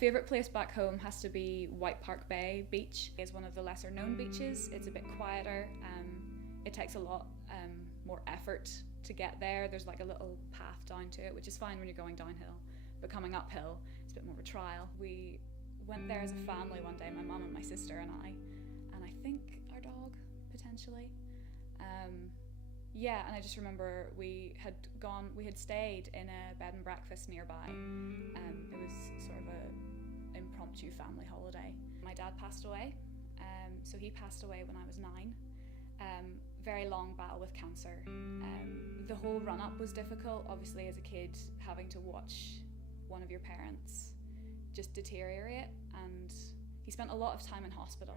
Favourite place back home has to be White Park Bay Beach. It's one of the lesser known beaches. It's a bit quieter. It takes a lot more effort to get there. There's like a little path down to it, which is fine when you're going downhill, but coming uphill, it's a bit more of a trial. We went there as a family one day, my mum and my sister and I think our dog, potentially. And I just remember we had stayed in a bed and breakfast nearby. It was sort of a impromptu family holiday. My dad passed away, so he passed away when I was 9. Very long battle with cancer. The whole run-up was difficult, obviously, as a kid, having to watch one of your parents just deteriorate, and he spent a lot of time in hospital,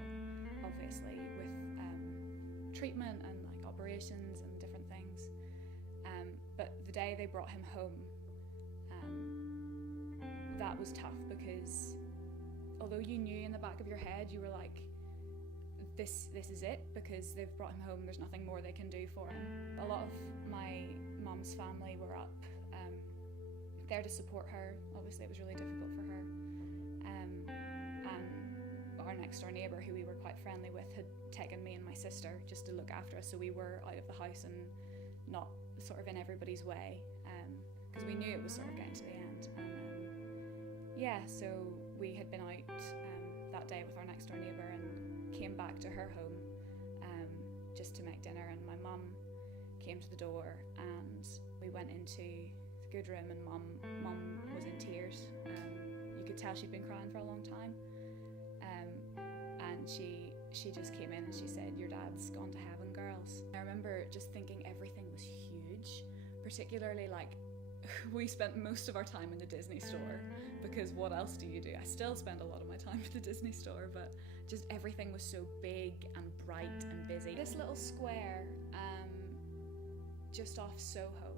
obviously, with treatment and like operations and different things. But the day they brought him home, that was tough, because although you knew in the back of your head, you were like, this is it, because they've brought him home, there's nothing more they can do for him. A lot of my mum's family were up there to support her. Obviously it was really difficult for her. And our next door neighbour, who we were quite friendly with, had taken me and my sister just to look after us, so we were out of the house and not sort of in everybody's way, because we knew it was sort of getting to the end. And so we had been out that day with our next door neighbour and came back to her home just to make dinner, and my mum came to the door and we went into the good room, and mum was in tears. You could tell she'd been crying for a long time, and she just came in and she said, "Your dad's gone to heaven, girls." I remember just thinking everything was huge, particularly like we spent most of our time in the Disney store, because what else do you do? I still spend a lot of my time at the Disney store, but just everything was so big and bright and busy. This little square just off Soho,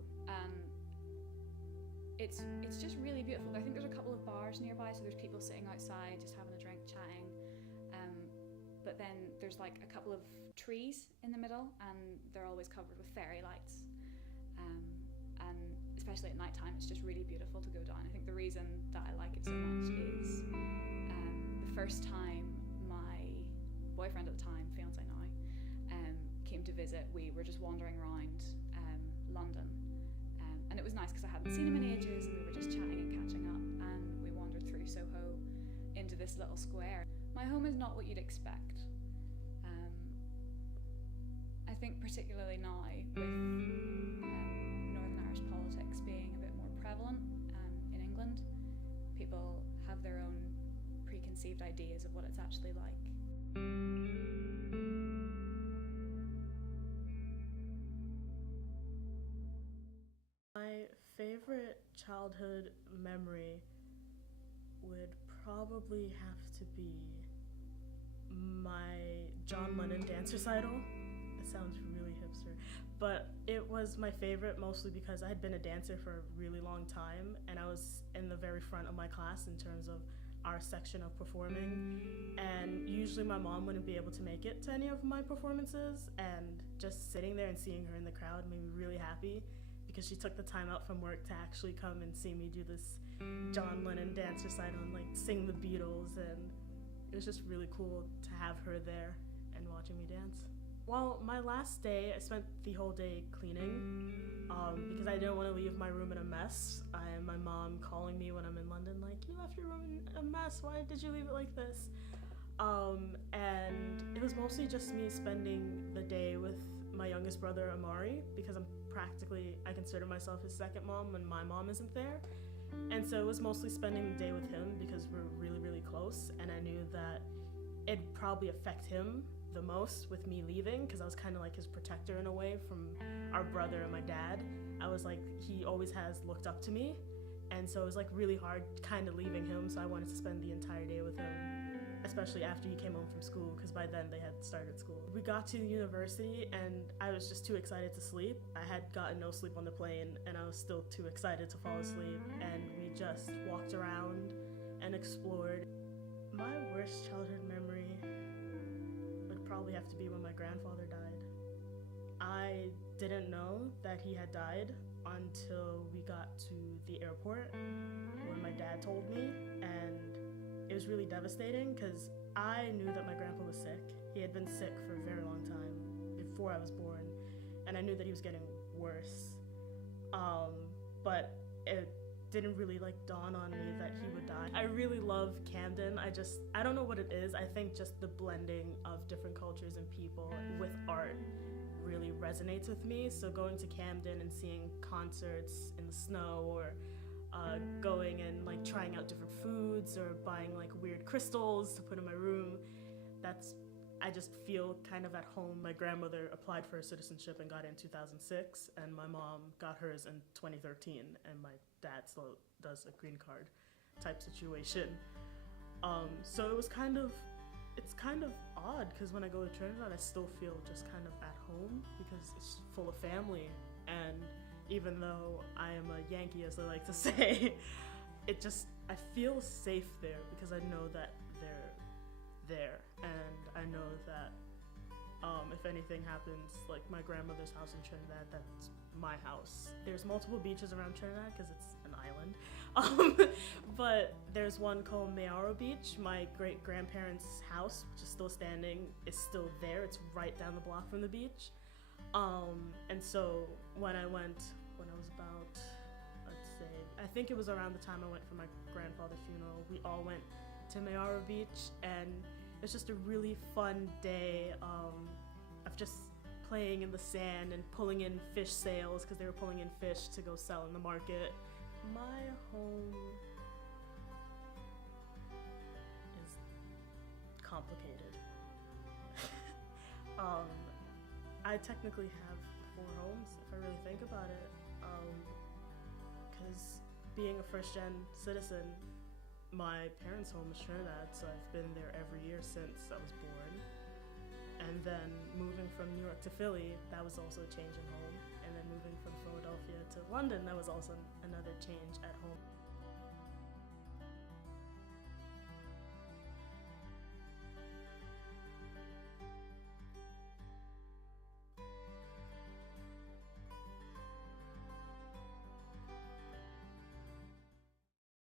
it's just really beautiful. I think there's a couple of bars nearby, so there's people sitting outside just having a drink, chatting, but then there's like a couple of trees in the middle, and they're always covered with fairy lights, and especially at night time, it's just really beautiful to go down. I think the reason that I like it so much is the first time my boyfriend at the time, fiance now, came to visit, we were just wandering around London, and it was nice because I hadn't seen him in ages, and we were just chatting and catching up, and we wandered through Soho into this little square. My home is not what you'd expect. I think particularly now with Northern Irish politics being a bit more prevalent in England, people have their own preconceived ideas of what it's actually like. My favorite childhood memory would probably have to be my John Lennon dance recital. It sounds really hipster, but it was my favorite mostly because I had been a dancer for a really long time, and I was in the very front of my class in terms of our section of performing, and usually my mom wouldn't be able to make it to any of my performances, and just sitting there and seeing her in the crowd made me really happy, because she took the time out from work to actually come and see me do this John Lennon dance recital and like sing the Beatles, and it was just really cool to have her there and watching me dance. Well, my last day, I spent the whole day cleaning because I didn't want to leave my room in a mess. My mom calling me when I'm in London like, "You left your room in a mess, why did you leave it like this?" And it was mostly just me spending the day with my youngest brother, Amari, because I consider myself his second mom when my mom isn't there. And so it was mostly spending the day with him because we're really, really close, and I knew that it'd probably affect him the most with me leaving, because I was kind of like his protector in a way from our brother and my dad. I was like, he always has looked up to me, and so it was like really hard kind of leaving him, so I wanted to spend the entire day with him, especially after he came home from school, because by then they had started school. We got to university and I was just too excited to sleep. I had gotten no sleep on the plane and I was still too excited to fall asleep, and we just walked around and explored. My worst childhood memory would probably have to be when my grandfather died. I didn't know that he had died until we got to the airport when my dad told me, and was really devastating because I knew that my grandpa was sick. He had been sick for a very long time before I was born, and I knew that he was getting worse. But it didn't really like dawn on me that he would die. I really love Camden. I don't know what it is. I think just the blending of different cultures and people with art really resonates with me. So going to Camden and seeing concerts in the snow, or going and like trying out different foods, or buying like weird crystals to put in my room, I just feel kind of at home. My grandmother applied for her citizenship and got it in 2006, and my mom got hers in 2013, and my dad still does a green card type situation. So it's kind of odd, because when I go to Trinidad, I still feel just kind of at home because it's full of family. And even though I am a Yankee, as I like to say, I feel safe there because I know that they're there, and I know that if anything happens, like my grandmother's house in Trinidad, that's my house. There's multiple beaches around Trinidad because it's an island, but there's one called Mayaro Beach. My great-grandparents' house, which is still standing, is still there. It's right down the block from the beach. And so when I was about, let's say, I think it was around the time I went for my grandfather's funeral, we all went to Mayaro Beach, and it's just a really fun day of just playing in the sand and pulling in fish sales, because they were pulling in fish to go sell in the market. My home is complicated. I technically have 4 homes, if I really think about it, because being a first-gen citizen, my parents' home is Trinidad, so I've been there every year since I was born. And then moving from New York to Philly, that was also a change in home. And then moving from Philadelphia to London, that was also another change at home.